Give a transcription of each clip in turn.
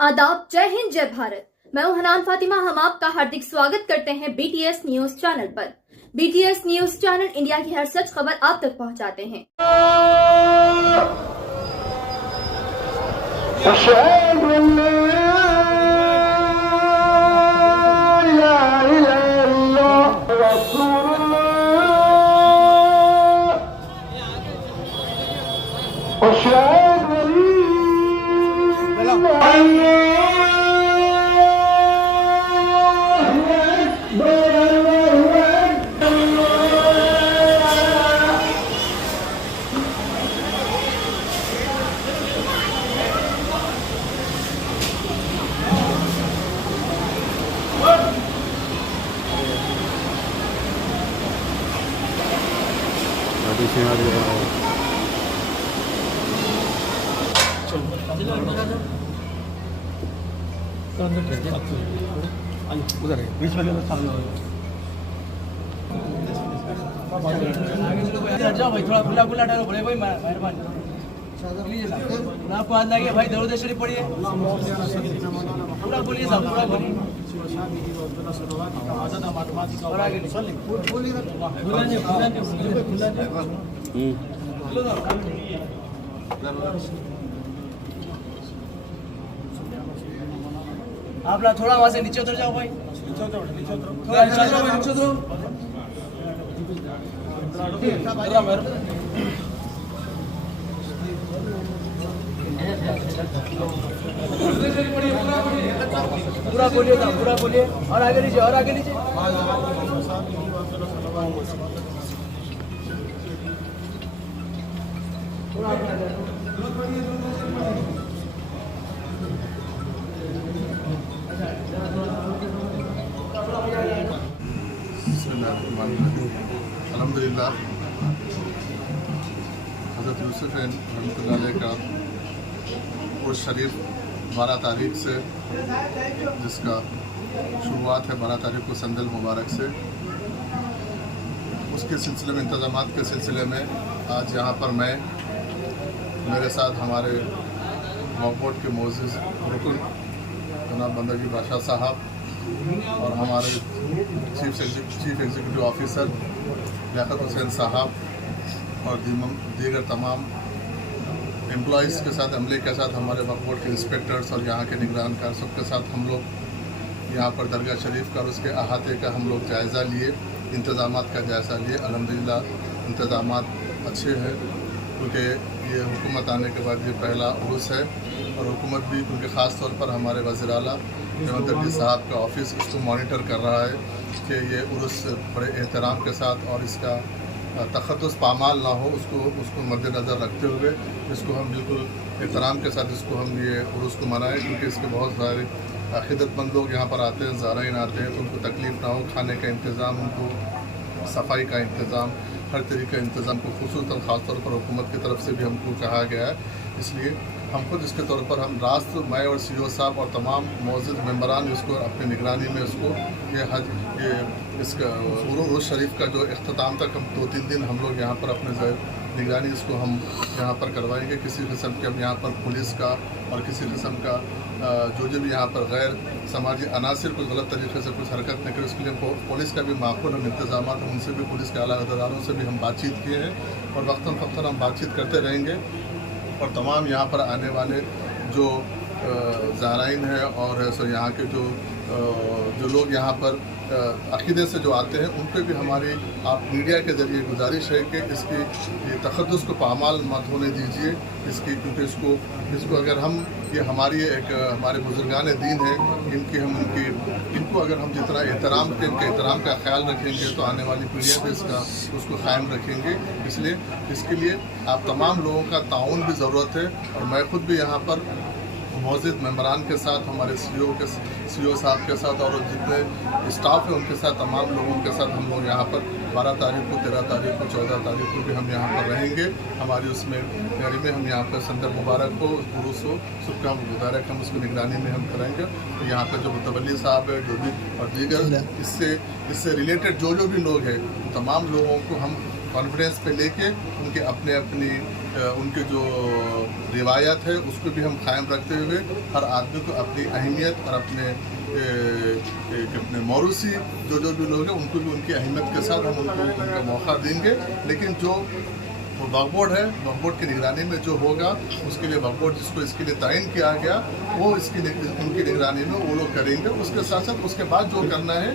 आदाब, जय हिंद, जय भारत। मैं हूं हनान फातिमा। हम आपका हार्दिक स्वागत करते हैं BTS न्यूज चैनल पर। BTS न्यूज चैनल इंडिया की हर सच खबर आप तक पहुंचाते हैं। उधर है बीच में जाओ भाई, थोड़ा खुला खुला डालो बड़े भाई, मेहरबानी। आपको हाथ लगे भाई, दरूद शरीफ पढ़िए, पूरा बोलिए साहब, पूरा बोलिए। और आगे आप लोग थोड़ा वहां से नीचे उतर जाओ भाई, थोड़ा नीचे उतरो, नीचे उतरो। पूरा बोलिए ना, पूरा बोलिए। और आगे नीचे, और आगे नीचे। अल्हम्दुलिल्लाह हज़रत यूसुफ रहमतुल्लाह का वो शरीफ 12 तारीख से, जिसका शुरुआत है 12 तारीख को संदल मुबारक से, उसके सिलसिले में इंतज़ामात के सिलसिले में आज यहाँ पर मैं, मेरे साथ हमारे वक्फ के मोअज़्ज़िज़ रुकन जनाब बंदगी बादशाह साहब और हमारे chief executive officer Liyaqat Hussain साहब और दीगर तमाम एम्प्लॉइज़ के साथ, अमले के साथ, हमारे वक्फ बोर्ड के इंस्पेक्टर्स और यहाँ के निगरानकार सबके साथ हम लोग यहाँ पर दरगाह शरीफ का और उसके अहाते का हम लोग जायज़ा लिए, इंतज़ामात का जायज़ा लिए। अल्हम्दुलिल्लाह इंतज़ामात अच्छे हैं, क्योंकि ये हुकूमत आने के बाद ये पहला उर्स है और हुकूमत भी, क्योंकि ख़ास तौर पर हमारे वज़ीर आला हेमंत रेड्डी साहब का ऑफिस इसको मॉनिटर कर रहा है कि ये उर्स बड़े एहतराम के साथ और इसका तख़द्दुस पामाल ना हो, उसको मद्देनज़र रखते हुए इसको हम बिल्कुल एहतराम के साथ इसको हम ये उर्स को मनाएं, क्योंकि इसके बहुत सारे अक़ीदतमंद लोग यहाँ पर आते हैं, ज़ाराइन आते हैं, तो उनको तकलीफ़ ना हो, खाने का इंतज़ाम, उनको सफाई का इंतज़ाम, हर तरीके का इंतज़ाम को खुसूसन ख़ास तौर पर हुकूमत की तरफ से भी हमको कहा गया है। इसलिए हम खुद इसके तौर पर हम रास्त, मैं और CEO साहब और तमाम मोअज़्ज़िज़ मेंबरान इसको अपनी निगरानी में इसको इसका उर्स शरीफ का जो इख्तिताम तक हम 2-3 दिन हम लोग यहाँ पर अपने निगरानी इसको हम यहाँ पर करवाएंगे। किसी किस्म के अब यहाँ पर पुलिस का और किसी किस्म का जो भी यहाँ पर गैर समाजी अनासिर कुछ गलत तरीके से कुछ हरकत नहीं करे, उसके लिए पुलिस का भी माकूल हम इंतजाम, उनसे भी, पुलिस के आला अहदेदारों से भी हम बातचीत किए हैं और वक्तन फ़क्तन हम बातचीत करते रहेंगे। और तमाम यहाँ पर आने वाले जो ज़ाराइन हैं और सो यहाँ के जो लोग यहाँ पर अक़ीदे से जो आते हैं, उन पर भी हमारी आप मीडिया के ज़रिए गुजारिश है कि इसकी ये तख़द्दुस को पामाल मत होने दीजिए इसकी, क्योंकि इसको अगर हम, ये हमारी एक हमारे बुजुर्गान दीन है, इनको अगर हम जितना एहतराम के, इनके एहतराम का ख्याल रखेंगे तो आने वाली पीढ़ियाँ भी उसको कायम रखेंगे। इसलिए इसके लिए आप तमाम लोगों का ताउन भी ज़रूरत है और मैं ख़ुद भी यहाँ पर मौजूद मेंबरान के साथ, हमारे CEO CEO साहब के साथ और जितने स्टाफ है उनके साथ, तमाम लोगों के साथ हम लोग यहाँ पर 12 तारीख को, 13 तारीख को, 14 तारीख को भी हम यहाँ पर रहेंगे। हमारी उसमें तैयारी में हम यहाँ पर संदर मुबारक को, पुरुष हो, शुभकाम मुबारक हम उसकी निगरानी में हम करेंगे। तो यहाँ पर जो मुतवल्ली साहब है, जो भी और दीगर इससे रिलेटेड जो भी लोग हैं, तमाम लोगों को हम कॉन्फिडेंस पे लेके उनके उनके जो रिवायत है उसको भी हम कायम रखते हुए हर आदमी को अपनी अहमियत और अपने मौरूसी जो भी लोग हैं उनको भी उनकी अहमियत के साथ हम उनका मौका देंगे। लेकिन जो वक्फ बोर्ड है, वक्फ बोर्ड की निगरानी में जो होगा उसके लिए वक्फ बोर्ड जिसको इसके लिए तयन किया गया वो उनकी निगरानी में वो लोग करेंगे। उसके साथ साथ उसके बाद जो करना है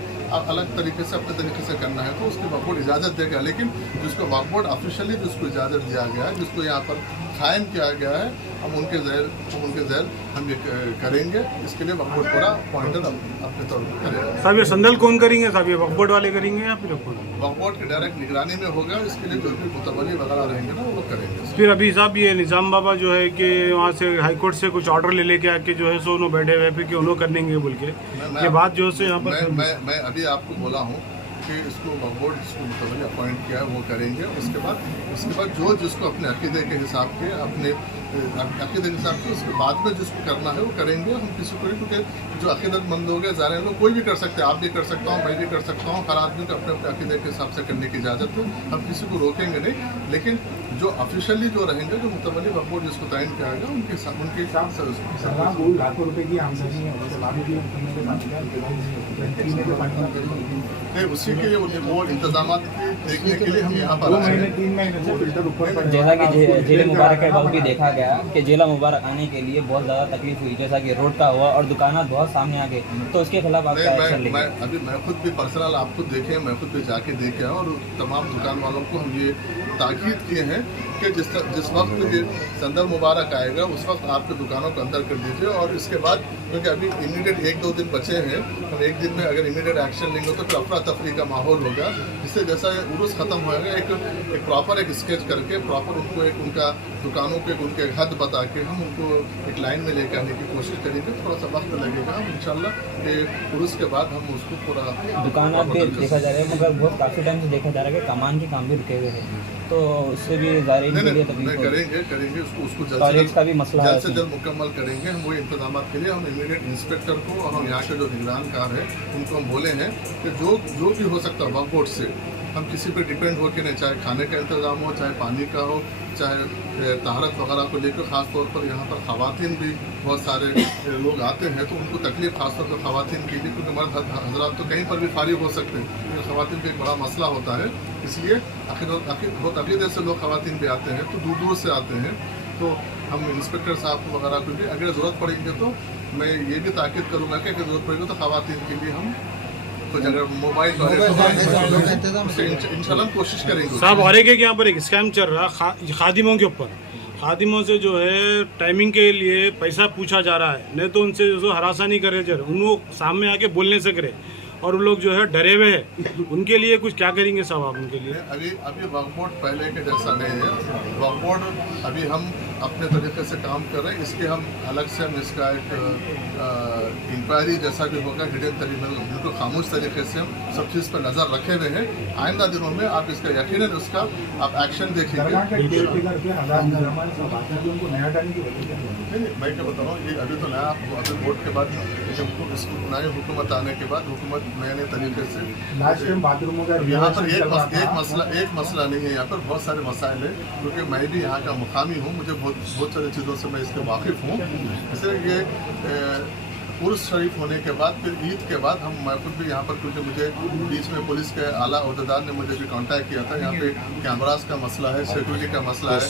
अलग तरीके से अपने तरीके से करना है तो उसकी वक्फ बोर्ड इजाज़त देगा। लेकिन जिसको वक्फ बोर्ड ऑफिशियली जिसको इजाज़त दिया गया है, जिसको यहाँ पर कायम किया गया है, हम उनके ज़हर हम ये करेंगे। इसके लिए वक्फ बोर्ड पूरा पॉइंटर अपने तौर पर करेगा। साहब ये संदल कौन करेंगे साहब, ये वक्फ बोर्ड वाले करेंगे या फिर कौन? वक्फ बोर्ड की डायरेक्ट निगरानी में होगा। इसके लिए जो भी मुतवल्ली वगैरह रहेंगे ना वो लोग करेंगे। फिर अभी साहब ये निज़ाम बाबा जो है कि वहाँ से हाई कोर्ट से कुछ ऑर्डर ले लेके आके जो है सो उन्होंने बैठे हुए फिर कि उन्होंने कर लेंगे बोल के ये बात जो है यहाँ पर मैं अभी आपको बोला हूँ कि इसको वक्फ बोर्ड जिसको मुतवल्ली अपॉइंट किया है वो करेंगे। उसके बाद जो जिसको अपने अकीदे के हिसाब के उसके बाद में जिसको करना है वो करेंगे। हम किसी को नहीं, क्योंकि जो अकीदतमंद लोग हैं ज़ाहिर लोग कोई भी कर सकते हैं, आप भी कर सकता हूँ, मैं भी कर सकता हूँ, हर आदमी को अपने अपने अकीदे के हिसाब से करने की इजाज़त है। हम किसी को रोकेंगे नहीं। लेकिन जो ऑफिशियली जो रहेंगे, जो मुतवल्ली वक्फ बोर्ड जिसको तयन किया गया उनके हिसाब से लाखों रुपए की आमदनी नहीं, उसी के लिए वो इंतजाम देखने के लिए हम यहाँ पर आए हैं। 3 महीने से फिल्टर ऊपर जैसा कि जिले मुबारक के वक्त भी देखा गया कि जिला मुबारक आने के लिए बहुत ज़्यादा तकलीफ हुई, जैसा कि रोड का हुआ और दुकानात बहुत सामने आ गए, तो उसके खिलाफ आप क्या एक्शन लेंगे? मैं खुद भी पर्सनल आप खुद देखे, मैं खुद भी जाके देखे हैं और तमाम दुकान वालों को हम ये ताकीद किए हैं कि जिस वक्त ये संदल मुबारक आएगा उस वक्त आपके दुकानों को अंदर कर दीजिए। और इसके बाद क्योंकि अभी इमीडिएट 1-2 दिन बचे हैं, हम एक दिन में अगर इमीडिएट एक्शन लेंगे तो फिर अफरा तफरी का माहौल होगा। इससे जैसा उर्स ख़त्म होएगा एक प्रॉपर स्केच करके प्रॉपर उनको उनका दुकानों के उनके हद बता के हम उनको एक लाइन में लेकर आने की कोशिश करेंगे। थोड़ा सा वक्त लगेगा, हम इंशाल्लाह उर्स के बाद हम उसको पूरा दुकान भी देखा जा रहा है, मगर बहुत काफ़ी टाइम से देखा जा रहा है कि कमान के काम भी रुके हुए हैं, तो उससे भी ज़ाहिर के लिए तकलीफ करेंगे उसको टॉयलेट्स का भी मसला है, जल्द से जल्द मुकम्मल करेंगे। हम वो इंतजाम के लिए हम इमीडिएट इंस्पेक्टर को और हम यहाँ के जो निगरानकार है उनको हम बोले हैं कि जो भी हो सकता है वक्फ बोर्ड से हम किसी पे डिपेंड हो के नहीं, चाहे खाने का इंतज़ाम हो, चाहे पानी का हो, चाहे तहारत वगैरह को लेकर ख़ास तौर पर यहाँ पर ख़वातीन भी बहुत सारे लोग आते हैं तो उनको तकलीफ ख़ास तौर पर ख़वातीन के लिए, क्योंकि मर्द हजरात तो कहीं पर भी फारिग हो सकते हैं, लेकिन ख़वातीन का एक बड़ा मसला होता है। इसलिए बहुत अकीदे से लोग ख़वातीन भी आते हैं, तो दूर दूर से आते हैं। तो हम इंस्पेक्टर साहब को वगैरह को भी अगर ज़रूरत पड़ेगी तो मैं ये भी ताकीद करूँगा कि अगर ज़रूरत पड़ेगी तो ख़वातीन के लिए हम कुछ अगर मोबाइल इंशाल्लाह कोशिश करेंगे। साहब और एक यहाँ पर एक स्कैम चल रहा खादिमों के ऊपर, खादिमों से जो है टाइमिंग के लिए पैसा पूछा जा रहा है, नहीं तो उनसे जो हरासा नहीं करे जा रहे, उनको सामने आके बोलने से करे और वो लोग जो है डरे हुए हैं, उनके लिए कुछ क्या करेंगे साहब आप उनके लिए? अभी वक्फ बोर्ड पहले के जैसा नहीं है। वक्फ बोर्ड अभी हम अपने तरीके से काम कर रहे हैं। इसके हम अलग से हम इसका एक इंक्वायरी जैसा भी होगा हिडन तरीके बिल्कुल खामोश तरीके से हम सब चीज़ पर नज़र रखे हुए हैं। आइंदा दिनों में आप इसका यकीनन उसका आप एक्शन देखेंगे। मैं क्या बता रहा हूँ, ये अभी तो नया अभी बोर्ड के बाद नई हुकूमत आने के बाद हुकूमत नए तरीके से यहाँ पर एक मसला नहीं है, यहाँ पर बहुत सारे मसाइल हैं, क्योंकि मैं भी यहाँ का मुकामी हूँ, मुझे बहुत सारी चीज़ों से मैं इसके वाकिफ़ हूँ। इसलिए ये उर्स शरीफ होने के बाद फिर ईद के बाद मैं खुद भी यहाँ पर, क्योंकि मुझे बीच में पुलिस के आला अहदेदार ने मुझे भी कांटेक्ट किया था, यहाँ पे कैमरास का मसला है, सिक्योरिटी का मसला है।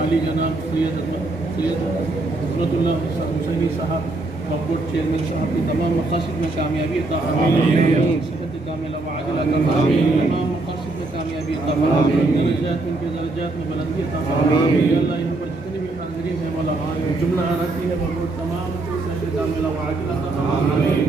अली जनाब सैयद हजरतुल्लाह हुसैनी साहब वक्फ बोर्ड चेयरमैन साहब की तमाम मकासद में कामयाबी अता फरमाएं, सेहत कामिला व आजिला अता फरमाएं, तमाम मकासद में कामयाबी अता फरमाएं, दर्जात में दर्जात में बुलंदी अता फरमाएं। या अल्लाह इन पर जितने भी हाज़रीन हैं मौला जुमला आती है वक्फ बोर्ड तमाम सेहत कामिला व आजिला अता फरमाएं,